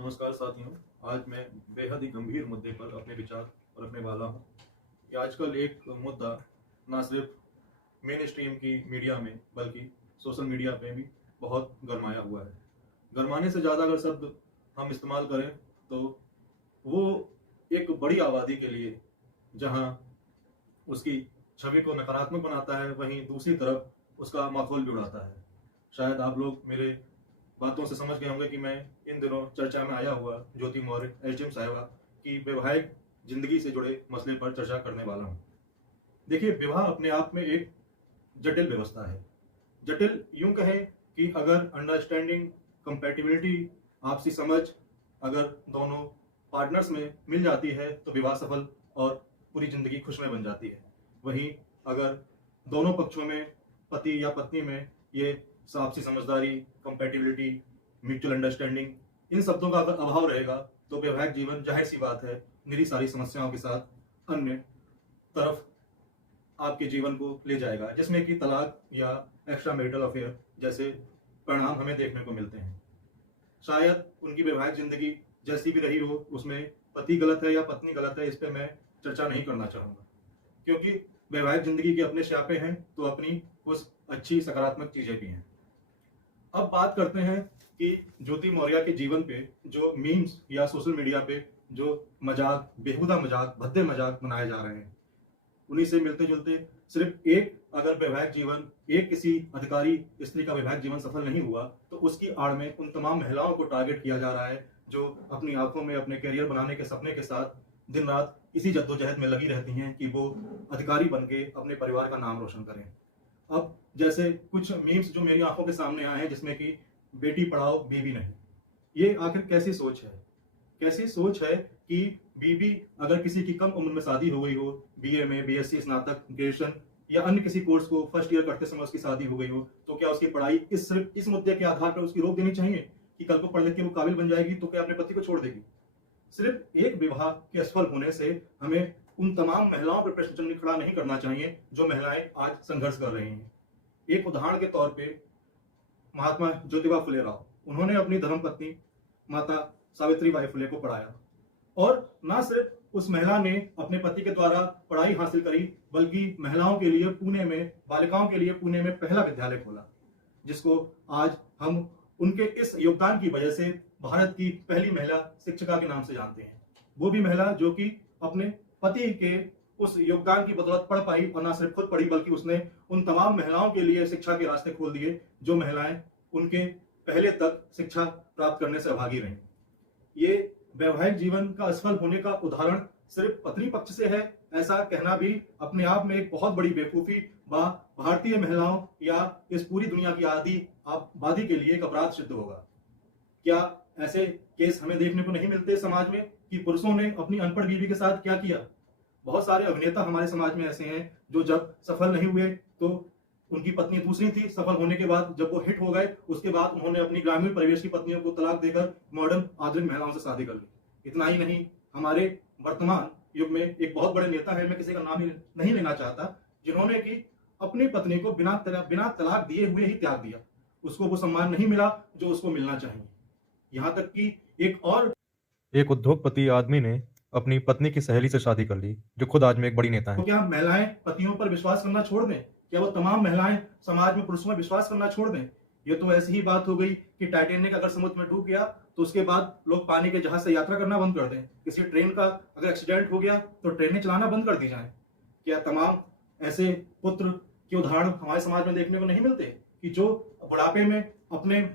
नमस्कार साथियों। आज मैं बेहद ही गंभीर मुद्दे पर अपने विचार रखने वाला हूँ कि आजकल एक मुद्दा ना सिर्फ मेन स्ट्रीम की मीडिया में बल्कि सोशल मीडिया पे भी बहुत गरमाया हुआ है। गरमाने से ज़्यादा अगर शब्द हम इस्तेमाल करें तो वो एक बड़ी आबादी के लिए जहाँ उसकी छवि को नकारात्मक बनाता है, वहीं दूसरी तरफ उसका माहौल भी उड़ाता है। शायद आप लोग मेरे बातों से समझ गए होंगे कि मैं इन दिनों चर्चा में आया हुआ ज्योति मौर्य एचएम साहिबा की वैवाहिक जिंदगी से जुड़े मसले पर चर्चा करने वाला हूँ। देखिए, विवाह अपने आप में एक जटिल व्यवस्था है। जटिल यूं कहें कि अगर अंडरस्टैंडिंग, कंपैटिबिलिटी, आपसी समझ अगर दोनों पार्टनर्स में मिल जाती है तो विवाह सफल और पूरी जिंदगी खुशमय बन जाती है। वहीं अगर दोनों पक्षों में, पति या पत्नी में, ये आपसी समझदारी, कंपैटिबिलिटी, म्यूचुअल अंडरस्टैंडिंग, इन शब्दों का अगर अभाव रहेगा तो वैवाहिक जीवन जाहिर सी बात है मेरी सारी समस्याओं के साथ अन्य तरफ आपके जीवन को ले जाएगा, जिसमें कि तलाक या एक्स्ट्रा मैरिटल अफेयर जैसे परिणाम हमें देखने को मिलते हैं। शायद उनकी वैवाहिक जिंदगी जैसी भी रही हो, उसमें पति गलत है या पत्नी गलत है, इस पर मैं चर्चा नहीं करना चाहूंगा, क्योंकि वैवाहिक जिंदगी के अपने स्यापे हैं तो अपनी कुछ अच्छी सकारात्मक चीजें भी हैं। अब बात करते हैं कि ज्योति मौर्य के जीवन पे जो मीम्स या सोशल मीडिया पे जो मजाक, बेहुदा मजाक, भद्दे मजाक बनाए जा रहे हैं, उन्हीं से मिलते जुलते सिर्फ एक अगर वैवाहिक जीवन, एक किसी अधिकारी स्त्री का वैवाहिक जीवन सफल नहीं हुआ तो उसकी आड़ में उन तमाम महिलाओं को टारगेट किया जा रहा है जो अपनी आंखों में अपने करियर बनाने के सपने के साथ दिन रात इसी जद्दोजहद में लगी रहती हैं कि वो अधिकारी बन के अपने परिवार का नाम रोशन करें। अब जैसे कुछ मीम्स जो मेरी आंखों के सामने आए हैं जिसमें कि बेटी पढ़ाओ बीबी नहीं, ये आखिर कैसी सोच है? कैसी सोच है कि बीबी अगर किसी की कम उम्र में शादी हो गई हो, बीए में, बीएससी, स्नातक, ग्रेजुएशन या अन्य किसी कोर्स को फर्स्ट ईयर करते समय उसकी शादी हो गई हो, तो क्या उसकी पढ़ाई सिर्फ इस मुद्दे के आधार पर उसकी रोक देनी चाहिए कि कल को पढ़ लिख के वो काबिल बन जाएगी तो क्या अपने पति को छोड़ देगी? सिर्फ एक विवाह के असफल होने से हमें उन तमाम महिलाओं पर प्रश्न चिन्ह खड़ा नहीं करना चाहिए जो महिलाएं आज संघर्ष कर रही हैं। एक उदाहरण के तौर पे महात्मा ज्योतिबा फुले राव, उन्होंने अपनी धर्मपत्नी माता सावित्रीबाई फुले को पढ़ाया और ना सिर्फ उस महिला ने अपने पति के द्वारा पढ़ाई हासिल करी, बल्कि महिलाओं के लिए पुणे में, बालिकाओं के लिए पुणे में पहला विद्यालय खोला, जिसको आज हम उनके इस योगदान की वजह से भारत की पहली महिला शिक्षिका के नाम से जानते हैं। वो भी महिला जो कि अपने पति के उस योगदान की बदौलत पढ़ पाई और ना सिर्फ खुद पढ़ी बल्कि उसने उन तमाम महिलाओं के लिए शिक्षा के रास्ते खोल दिए जो महिलाएं उनके पहले तक शिक्षा प्राप्त करने से अभागी रहीं। ये वैवाहिक जीवन का असफल होने का उदाहरण सिर्फ पत्नी पक्ष से है, ऐसा कहना भी अपने आप में एक बहुत बड़ी बेवकूफी व भारतीय महिलाओं या इस पूरी दुनिया की आबादी के लिए एक अपराध सिद्ध होगा। क्या ऐसे केस हमें देखने को नहीं मिलते समाज में कि पुरुषों ने अपनी अनपढ़ बीवी के साथ क्या किया? बहुत सारे अभिनेता हमारे समाज में ऐसे हैं जो जब सफल नहीं हुए तो उनकी पत्नी दूसरी थी, सफल होने के बाद जब वो हिट हो गए उसके बाद उन्होंने अपनी ग्रामीण परिवेश की पत्नियों को तलाक देकर मॉडर्न आधुनिक महिलाओं से शादी कर ली। इतना ही नहीं, हमारे वर्तमान युग में एक बहुत बड़े नेता है, मैं किसी का नाम नहीं लेना चाहता, जिन्होंने कि अपनी पत्नी को बिना तलाक दिए हुए ही त्याग दिया। उसको वो सम्मान नहीं मिला जो उसको मिलना चाहिए। यहाँ तक कि एक उद्योगपति आदमी ने अपनी पत्नी की सहेली से शादी कर ली जो खुद आज में एक बड़ी नेता है। तो क्या महिलाएं पतियों पर विश्वास करना छोड़ दें? क्या वो तमाम महिलाएं समाज में पुरुषों में विश्वास करना छोड़ दें? ये तो ऐसी ही बात हो गई कि टाइटैनिक अगर समुद्र में डूब गया तो उसके बाद लोग पानी के जहाज से यात्रा करना बंद कर दें। किसी ट्रेन का अगर एक्सीडेंट हो गया तो ट्रेनें चलाना बंद कर दी जाए। क्या तमाम ऐसे पुत्र के उदाहरण हमारे समाज में देखने को नहीं मिलते कि जो बुढ़ापे में अपने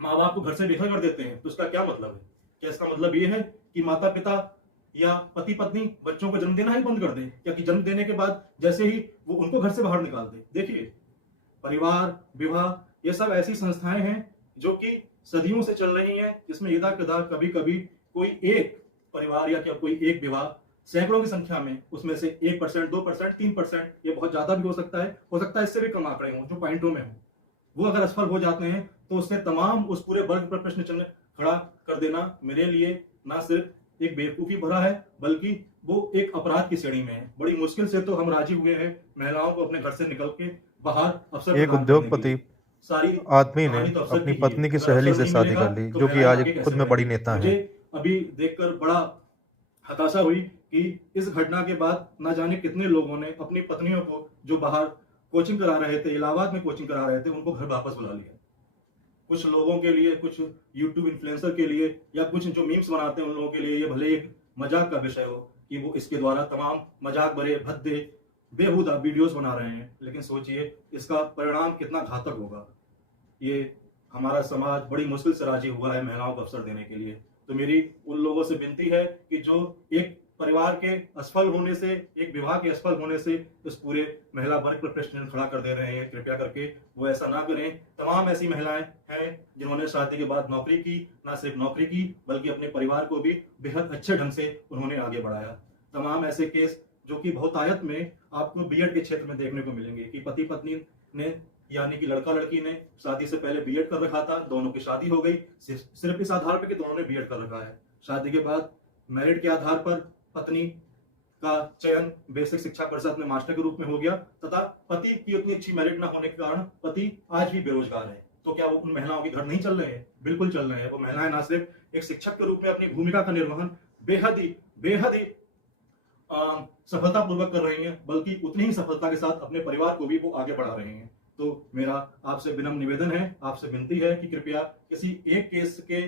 माँ बाप को घर से बेघर कर देते हैं? तो इसका क्या मतलब है? क्या इसका मतलब ये है कि माता पिता या पति पत्नी बच्चों को जन्म देना ही बंद कर दें? क्या कि जन्म देने के बाद जैसे ही वो उनको घर से बाहर निकाल दे? देखिए, परिवार, विवाह, ये सब ऐसी संस्थाएं हैं जो कि सदियों से चल रही हैं, जिसमें यदा कदा कभी कभी कोई एक परिवार या क्या कोई एक विवाह सैकड़ों की संख्या में, उसमें से 1%, 2%, 3%, ये बहुत ज्यादा भी हो सकता है इससे भी कम आंकड़े हों जो पॉइंटों में हो, वो अगर असफल हो जाते हैं तो उसने तमाम उस पूरे वर्ग पर प्रश्न चिन्ह खड़ा कर देना मेरे लिए ना सिर्फ एक बेवकूफी भरा है बल्कि वो एक अपराध की श्रेणी में है। बड़ी मुश्किल से तो हम राजी हुए हैं महिलाओं को अपने घर से निकल के बाहर अवसर। एक उद्योगपति सारी आदमी ने कहानी तो अफसर अपनी की ही है। पत्नी की अगर सहेली अफसर से नहीं शादी मिलेगा कर ली, तो जो कि महिलाएं आज आगे कैसे खुद में बड़ी बढ़ेंगी। नेता मुझे हैं। अभी देखकर बड़ा हताशा हुई कि इस घटना के बाद न जाने कितने लोगों ने अपनी पत्नियों को, जो बाहर कोचिंग करा रहे थे, इलाहाबाद में कोचिंग करा रहे थे, उनको घर वापस बुला लिया। कुछ लोगों के लिए, कुछ यूट्यूब इन्फ्लुएंसर के लिए, या कुछ जो मीम्स बनाते हैं उन लोगों के लिए ये भले एक मजाक का विषय हो कि वो इसके द्वारा तमाम मजाक भरे, भद्दे, बेहुदा वीडियोस बना रहे हैं, लेकिन सोचिए इसका परिणाम कितना घातक होगा। ये हमारा समाज बड़ी मुश्किल से राजी हुआ है महिलाओं को अवसर देने के लिए। तो मेरी उन लोगों से विनती है कि जो एक परिवार के असफल होने से, एक विवाह के असफल होने से इस पूरे महिला वर्ग पर प्रश्न खड़ा कर दे रहे हैं, कृपया करके वो ऐसा ना करें। तमाम ऐसी महिलाएं हैं जिन्होंने शादी के बाद नौकरी की, ना सिर्फ नौकरी की बल्कि अपने परिवार को भी बेहद अच्छे ढंग से उन्होंने आगे बढ़ाया। तमाम ऐसे केस जो कि बहुतायत में आपको बीएड के क्षेत्र में देखने को मिलेंगे कि पति पत्नी ने, यानी कि लड़का लड़की ने शादी से पहले बीएड कर रखा था, दोनों की शादी हो गई सिर्फ इस आधार पर कि दोनों ने बीएड कर रखा है। शादी के बाद मेरिट के आधार पर पत्नी का चयन बेसिक शिक्षा परिषद में मास्टर के रूप में हो गया, तथा पति की उतनी अच्छी मेरिट न होने के कारण पति आज भी बेरोजगार है। तो क्या वो उन महिलाओं के घर नहीं चल रहे हैं? बिल्कुल चल रहे हैं। वो महिलाएं न सिर्फ एक शिक्षक के रूप में अपनी भूमिका का निर्वहन बेहद ही सफलतापूर्वक कर रही हैं, बल्कि उतनी ही सफलता के साथ अपने परिवार को भी वो आगे बढ़ा रही हैं। तो मेरा आपसे विनम्र निवेदन है, आपसे विनती है कि कृपया किसी एक केस के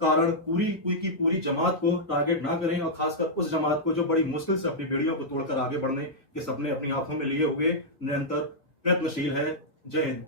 कारण पूरी जमात को टारगेट ना करें, और खासकर उस जमात को जो बड़ी मुश्किल से अपनी बेड़ियों को तोड़कर आगे बढ़ने के सपने अपनी आंखों में लिए हुए निरंतर प्रयत्नशील है। जय हिंद।